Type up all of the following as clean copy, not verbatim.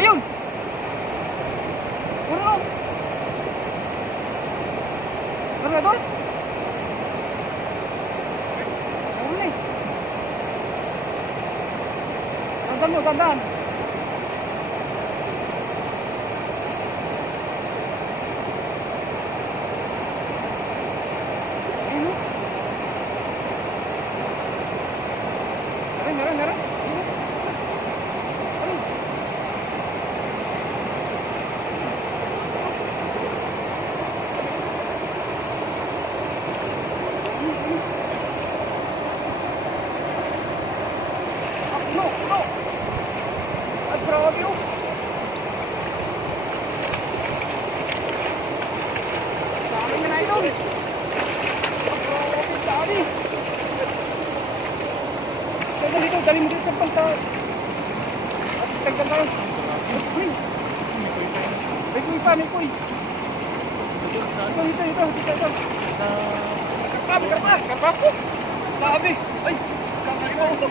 Ayun! Puro! Puro na doon? Ayun eh. Tandaan mo, tandaan. Meron. No. Ay, grabe oh. Dami na idol. Grabe, dami. Dali mo dito sa panta. At tagdan tayo. May kuy pa. Ito. Karpa po. Dami. Ay, kamay mo. Dito.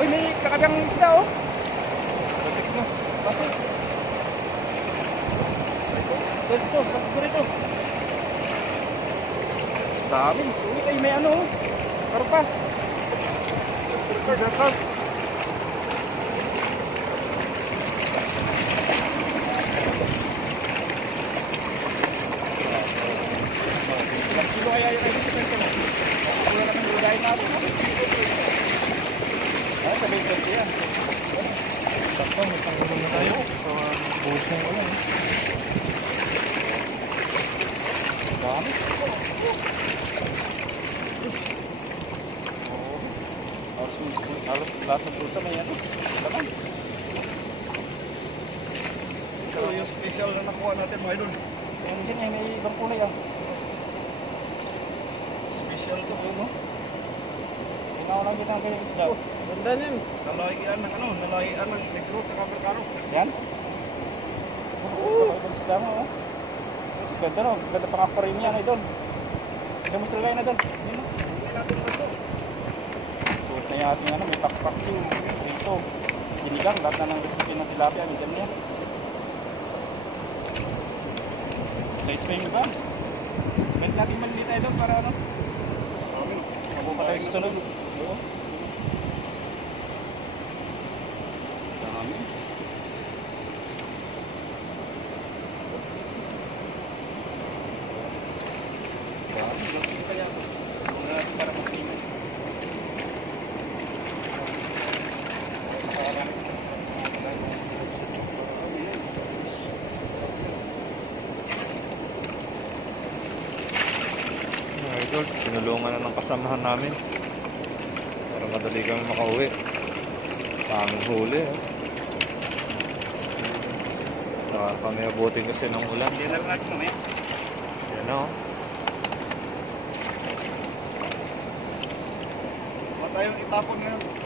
Uy, may kakabang isda oh. Dito. Dami, sulit ay may ano oh. Karpa. Kilo kaya yung ibig sa pento mo? Wala na kang lugayin natin. Ay, sabay pento yan. Sakto, may pangulong na tayo. So, buhos na yung ulan. Dami. Halos lahat ng pusa may ano. Daman. Ito yung special na nakuha natin mga idol. Yung din may ibang kulay ah. Special to no? Ikaw lang kita kayong isda. Ganda niyan. Nalahian ng negro at kamerkaro. Yan? Ibang isda mo oh. Ganda no, ganda pang aquarium yan idol. Demonstrate kayo na doon. Suot na yung ating ano, may pakpaksiw. Ito, sinigang, lahat na ng recipe ng tilapia, may dyan yan. Size pa yung iba. Balik natin maliliit tayo doon para ano. Mabupa tayo sa sunod. Oo. Dami. Dami, kaya ito. Kung natin para magpingan. Idol, sinulungan na ng kasamahan namin para madali kami makauwi. Panging huli kami abutin kasi ng ulan. Dinner na kami. Yan o. Wala tayong itapon ngayon.